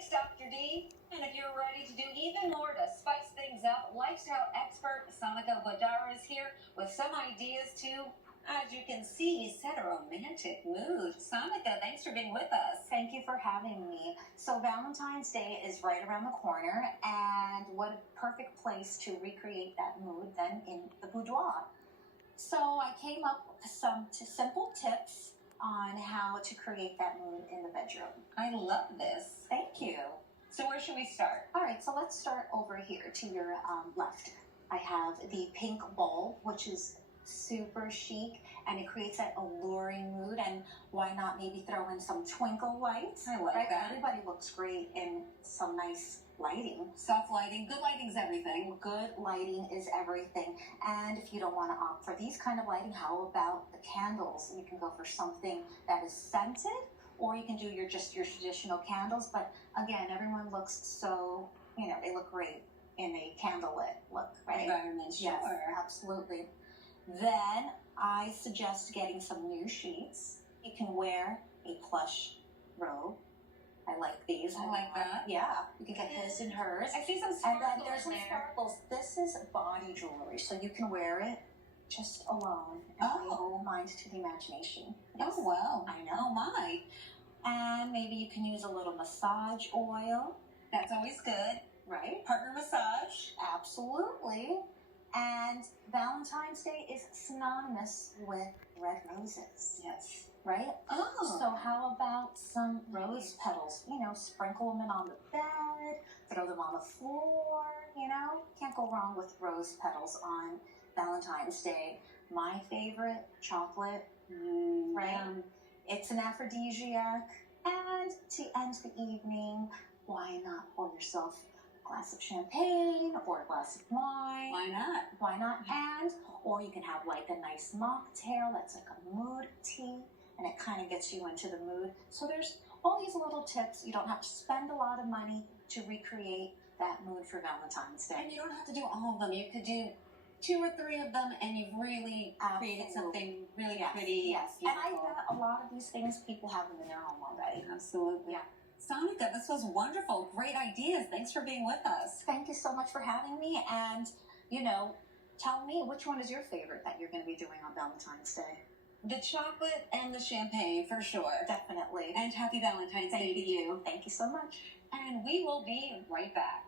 Thanks, Dr. D. And if you're ready to do even more to spice things up, lifestyle expert Soneca Guadara is here with some ideas to, as you can see, set a romantic mood. Soneca, thanks for being with us. Thank you for having me. So Valentine's Day is right around the corner, and what a perfect place to recreate that mood than in the boudoir. So I came up with some simple tips on how to create that mood in the bedroom. I love this. Thank you. So where should we start? All right, so let's start over here to your left. I have the pink bowl, which is super chic, and it creates that alluring mood. And why not maybe throw in some twinkle lights? I like that. Everybody looks great in some nice lighting. Soft lighting. Good lighting's everything. Good lighting is everything. And if you don't want to opt for these kind of lighting, how about the candles? You can go for something that is scented, or you can do your traditional candles. But again, everyone looks so, they look great in a candlelit look, right? Environment, sure. Yes, absolutely. Then I suggest getting some new sheets. You can wear a plush robe. I like these. I like that. Yeah, you can get his and hers. I see some And sparkles then there's some in there. sparkles. This is body jewelry, so you can wear it just alone and leave no mind to the imagination. Yes. Oh, wow. I know. Oh, my. And maybe you can use a little massage oil, That's always good. right? Partner massage. Absolutely. And Valentine's Day is synonymous with red roses, Yes. right? Oh. So how about some rose petals? Sprinkle them in on the bed, throw them on the floor, Can't go wrong with rose petals on Valentine's Day. My favorite, chocolate, right? Yum. It's an aphrodisiac. And to end the evening, why not pour yourself a glass of champagne or a glass of wine? Why not? Why not? Or you can have like a nice mocktail that's like a mood tea, and it kind of gets you into the mood. So there's all these little tips. You don't have to spend a lot of money to recreate that mood for Valentine's Day. And you don't have to do all of them. You could do 2 or 3 of them, and you've really created something really pretty. Yes. And I beautiful. bet a lot of these things people have them in their home already. Absolutely. Yeah. Soneca, this was wonderful. Great ideas. Thanks for being with us. Thank you so much for having me. And, tell me, which one is your favorite that you're going to be doing on Valentine's Day? The chocolate and the champagne, for sure. Definitely. And happy Valentine's Day to you. Thank you so much. And we will be right back.